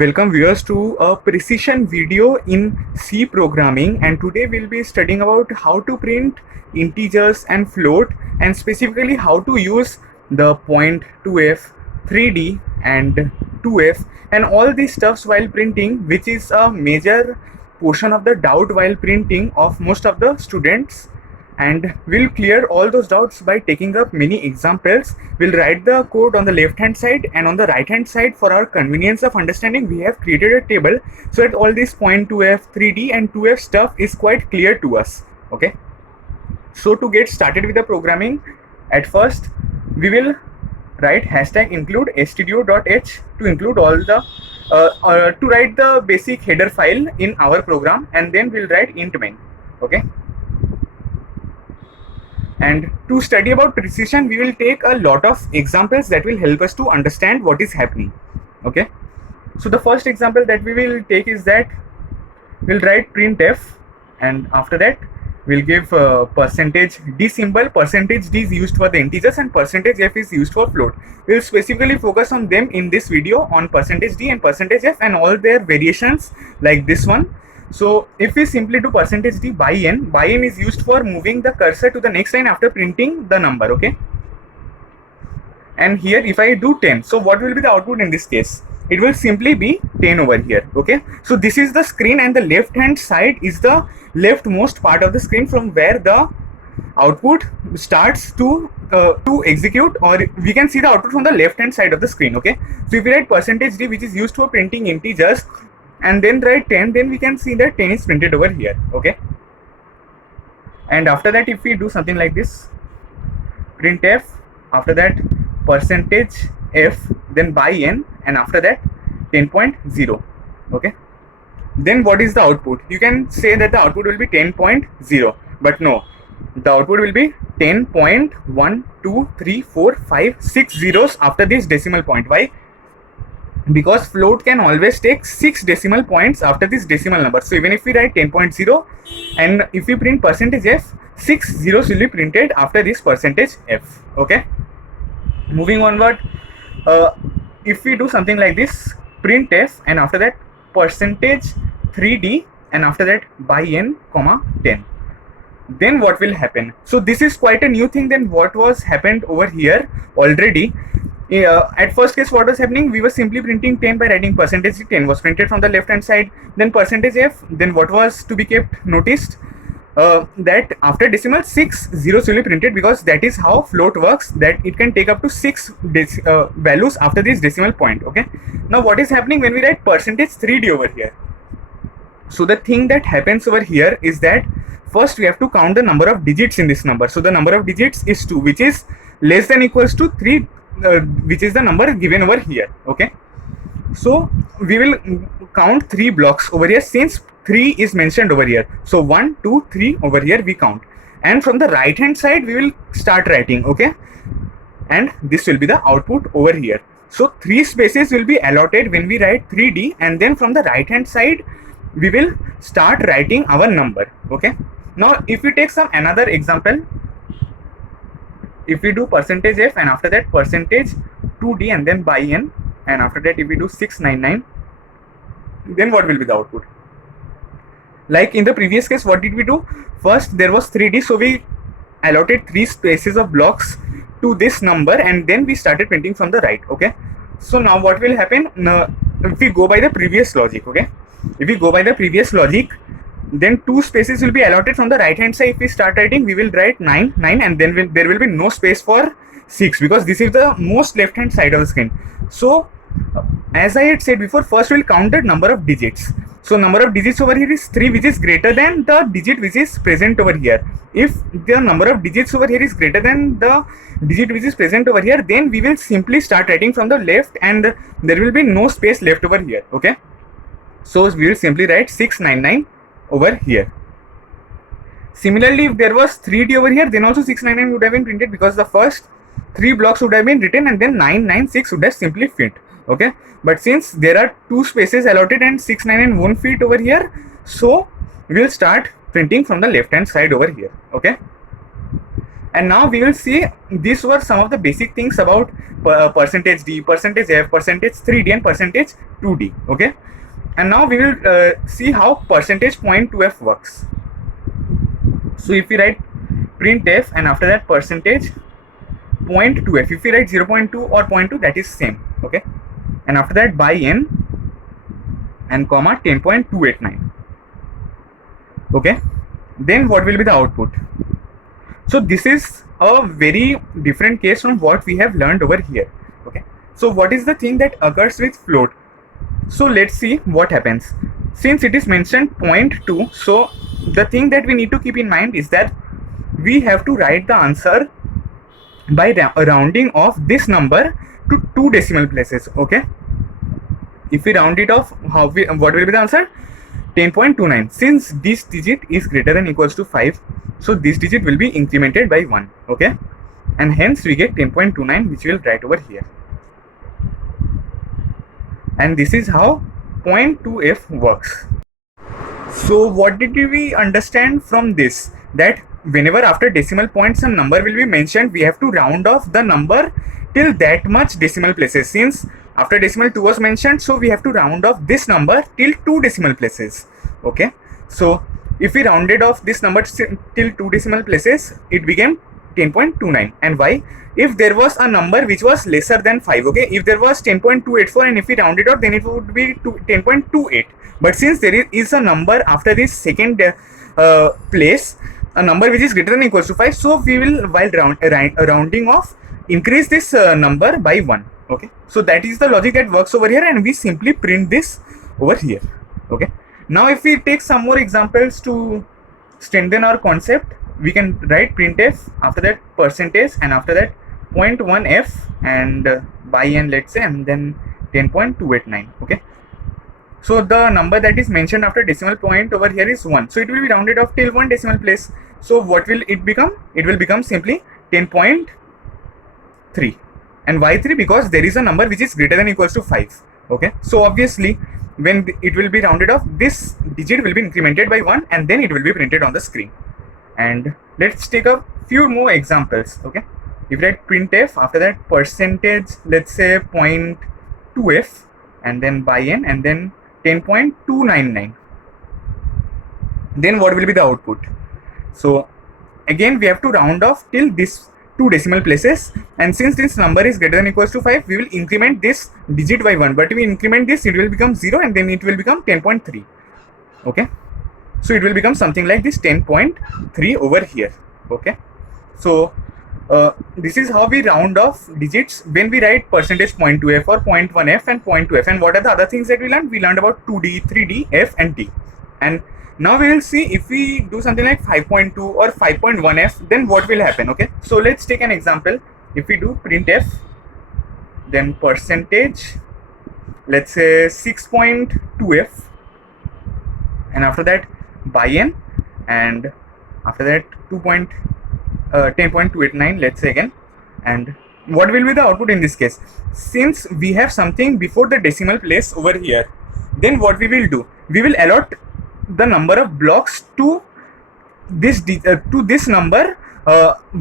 Welcome viewers to a precision video in C programming, and today we'll be studying about how to print integers and float, and specifically how to use the point 2f, 3D and 2f and all these stuffs while printing, which is a major portion of the doubt while printing of most of the students. And we'll clear all those doubts by taking up many examples. We'll write the code on the left hand side, and on the right hand side, for our convenience of understanding, we have created a table so that all this point 2f, 3D and 2f stuff is quite clear to us. Okay, so to get started with the programming, at first we will write hashtag include stdio.h to include all the to write the basic header file in our program, and then we'll write int main. Okay, and to study about precision, we will take a lot of examples that will help us to understand what is happening. Okay, so the first example that we will take is that we'll write printf, and after that we'll give percentage d symbol. Percentage d is used for the integers and percentage f is used for float. We'll specifically focus on them in this video, on percentage d and percentage f and all their variations like this one. So if we simply do percentage d by n is used for moving the cursor to the next line after printing the number. Okay, and here if I do 10, so what will be the output in this case? It will simply be 10 over here. Okay, so this is the screen, and the left hand side is the leftmost part of the screen from where the output starts to execute, or we can see the output from the left hand side of the screen. Okay, so if we write percentage d, which is used for printing integers, and then write 10, then we can see that 10 is printed over here. Okay, and after that if we do something like this, printf, after that percentage f, then by n, and after that 10.0. Okay, then what is the output? You can say that the output will be 10.0, but no, the output will be 10.1, 2, 3, 4, 5, 6 zeros after this decimal point. Why? Because float can always take 6 decimal points after this decimal number. So even if we write 10.0 and if we print percentage f, 6 zeros will be printed after this percentage f. Okay, moving onward, if we do something like this, printf, and after that percentage 3d, and after that by n comma 10, then what will happen? So this is quite a new thing than what was happened over here already. At first case, what was happening? We were simply printing 10 by writing percentage 10 was printed from the left hand side, then percentage f, then what was to be kept noticed, that after decimal 6 zeros will be printed, because that is how float works, that it can take up to 6 values after this decimal point. Okay, now what is happening when we write percentage 3d over here? So the thing that happens over here is that first we have to count the number of digits in this number. So the number of digits is 2, which is less than equals to 3, which is the number given over here. Okay, so we will count 3 blocks over here since 3 is mentioned over here. So 1, 2, 3 over here we count, and from the right hand side we will start writing. Okay, and this will be the output over here. So 3 spaces will be allotted when we write 3d, and then from the right hand side we will start writing our number. Okay, now if we take some another example, if we do percentage f and after that percentage 2d and then by n, and after that if we do 699, then what will be the output? Like in the previous case, what did we do? First there was 3d, so we allotted 3 spaces of blocks to this number, and then we started printing from the right. Okay, so now what will happen? Now, if we go by the previous logic, okay, if we go by the previous logic, then 2 spaces will be allotted from the right hand side. If we start writing, we will write 9, and then there will be no space for 6, because this is the most left hand side of the screen. So as I had said before, first we'll count the number of digits. So number of digits over here is 3, which is greater than the digit which is present over here. If the number of digits over here is greater than the digit which is present over here, then we will simply start writing from the left, and there will be no space left over here. Okay, so we will simply write 699 over here. Similarly, if there was 3d over here, then also 699 would have been printed, because the first 3 blocks would have been written and then 996 would have simply fit. Okay, but since there are 2 spaces allotted and 699 won't fit over here, so we will start printing from the left hand side over here. Okay, And now we will see these were some of the basic things about percentage d, percentage f, percentage 3d and percentage 2d. Okay, and now we will see how percentage point 2f works. So if we write printf and after that percentage point 2f, if we write 0.2 or 0.2, that is same. Okay, and after that by n and comma 10.289. Okay, then what will be the output? So this is a very different case from what we have learned over here. Okay, so what is the thing that occurs with float? So let's see what happens. Since it is mentioned 0.2, so the thing that we need to keep in mind is that we have to write the answer by rounding off this number to 2 decimal places. Okay, if we round it off, what will be the answer? 10.29. Since this digit is greater than equals to 5, so this digit will be incremented by 1. Okay, and hence we get 10.29, which we will write over here. And this is how 0.2f works. So what did we understand from this? That whenever after decimal point some number will be mentioned, we have to round off the number till that much decimal places. Since after decimal 2 was mentioned, so we have to round off this number till 2 decimal places. Okay, so if we rounded off this number till 2 decimal places, it became 10.29. And why? If there was a number which was lesser than 5, okay, if there was 10.284 and if we round it out, then it would be 10.28. But since there is a number after this second place, a number which is greater than or equals to 5, so we will, while rounding off, increase this number by 1. Okay, so that is the logic that works over here, and we simply print this over here. Okay, now if we take some more examples to strengthen our concept, we can write printf, after that percentage, and after that 0.1f and by n, let's say, and then 10.289. Okay, so the number that is mentioned after decimal point over here is 1, so it will be rounded off till 1 decimal place. So what will it become? It will become simply 10.3. And why 3? Because there is a number which is greater than or equals to 5. Okay, so obviously when it will be rounded off, this digit will be incremented by 1 and then it will be printed on the screen. And let's take a few more examples. Okay, if we write printf, after that percentage, let's say 0.2f and then by n and then 10.299, then what will be the output? So again we have to round off till this 2 decimal places, and since this number is greater than or equals to 5, we will increment this digit by 1, but if we increment this, it will become 0 and then it will become 10.3. okay, so it will become something like this, 10.3 over here. Okay, so this is how we round off digits when we write percentage 0.2f or 0.1f and 0.2f. And what are the other things that we learned? We learned about 2d, 3d, f and d. And now we will see if we do something like 5.2 or 5.1f, then what will happen. Okay, so let's take an example. If we do printf, then percentage, let's say 6.2f, and after that by n, and after that 10.289, let's say again. And what will be the output in this case? Since we have something before the decimal place over here, then what we will do? We will allot the number of blocks to this number,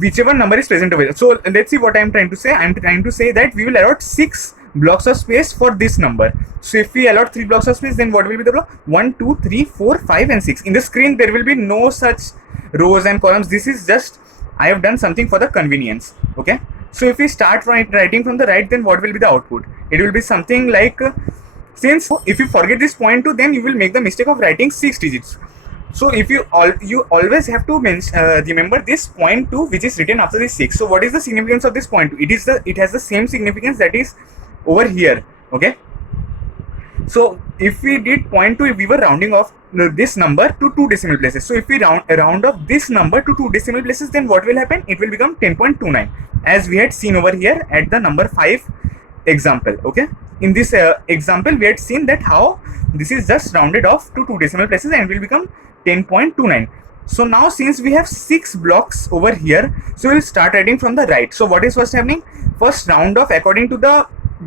whichever number is present over here. So let's see what I am trying to say. I am trying to say that we will allot 6 blocks of space for this number. So if we allot 3 blocks of space, then what will be the block? 1, 2, 3, 4, 5 and 6. In the screen there will be no such rows and columns. This is just, I have done something for the convenience. Okay, so if we start writing from the right, then what will be the output? It will be something like, since if you forget this 0.2, then you will make the mistake of writing 6 digits. So if you always have to remember this 0.2 which is written after this 6. So what is the significance of this 0.2? It has the same significance that is over here. Okay, so if we did 0.2, we were rounding off this number to 2 decimal places. So if we round off this number to 2 decimal places, then what will happen? It will become 10.29, as we had seen over here at the number 5 example. Okay, in this example we had seen that how this is just rounded off to 2 decimal places and will become 10.29. So now since we have 6 blocks over here, so we'll start writing from the right. So what is first happening? First round off according to the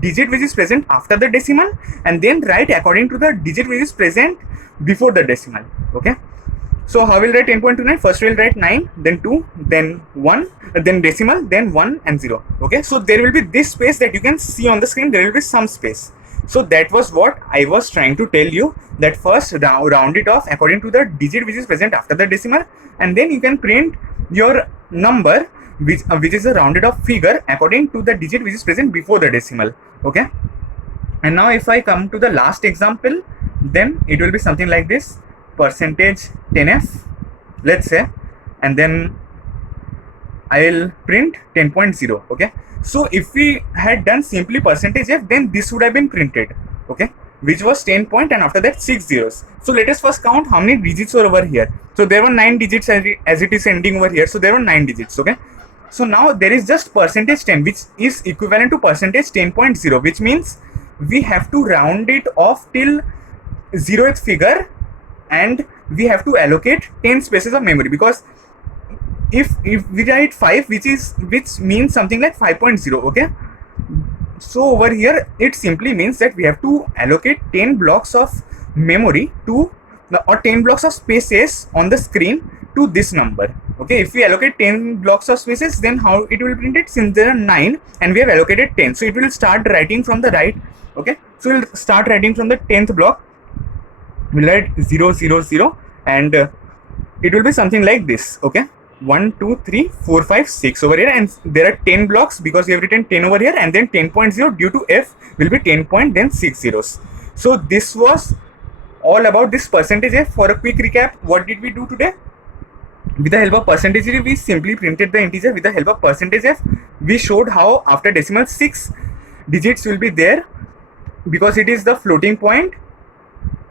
digit which is present after the decimal, and then write according to the digit which is present before the decimal. Okay, So how we'll write 10.29? First we'll write 9, then 2, then 1, then decimal, then 1 and 0. Okay, so there will be this space that you can see on the screen. There will be some space. So that was what I was trying to tell you, that first round it off according to the digit which is present after the decimal, and then you can print your number which is a rounded off figure according to the digit which is present before the decimal. Okay, and now if I come to the last example, then it will be something like this: percentage 10f, let's say, and then I'll print 10.0. Okay, so if we had done simply percentage f, then this would have been printed, okay, which was 10 point and after that 6 zeros. So let us first count how many digits were over here. So there were 9 digits as it is ending over here, so there were 9 digits. Okay, so now there is just percentage 10, which is equivalent to percentage 10.0, which means we have to round it off till 0th figure, and we have to allocate 10 spaces of memory, because if we write 5, which means something like 5.0. okay, so over here it simply means that we have to allocate 10 blocks of memory to or 10 blocks of spaces on the screen to this number. Okay, if we allocate 10 blocks of spaces, then how it will print it? Since there are 9 and we have allocated 10, so it will start writing from the right. Okay, so we'll start writing from the 10th block. We'll write 0 0 0, and it will be something like this. Okay, 1 2 3 4 5 6 over here, and there are 10 blocks because we have written 10 over here, and then 10.0 due to f will be 10 point then 6 zeros. So this was all about this percentage f. For a quick recap, what did we do today? With the help of percentage f, we simply printed the integer. With the help of percentage f, we showed how after decimal 6 digits will be there because it is the floating point.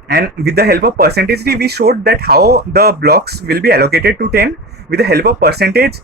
And with the help of percentage d, we showed that how the blocks will be allocated to 10. With the help of percentage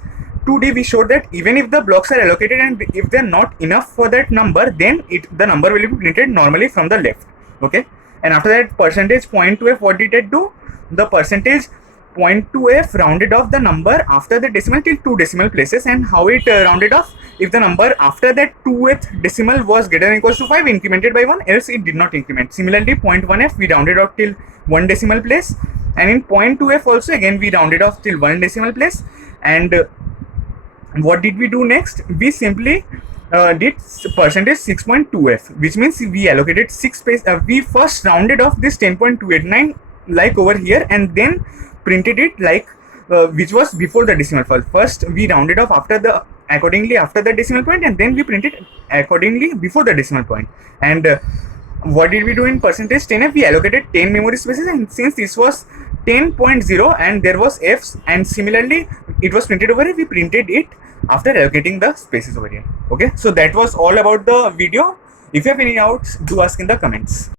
2d, we showed that even if the blocks are allocated and if they're not enough for that number, then the number will be printed normally from the left. Okay, and after that, percentage 0.2f, what did it do? The percentage 0.2f rounded off the number after the decimal till 2 decimal places. And how it rounded off? If the number after that 2th decimal was greater than or equals to 5, incremented by 1, else it did not increment. Similarly, 0.1f, we rounded off till 1 decimal place, and in 0.2f also again we rounded off till 1 decimal place. And what did we do next? We simply did percentage 6.2f, which means we allocated 6 space. We first rounded off this 10.289 like over here, and then printed it like which was before the decimal point. First we rounded off accordingly after the decimal point, and then we printed accordingly before the decimal point. And what did we do in percentage 10f? We allocated 10 memory spaces, and since this was 10.0 and there was f's, and similarly it was printed over here, we printed it after allocating the spaces over here. Okay, so that was all about the video. If you have any doubts, do ask in the comments.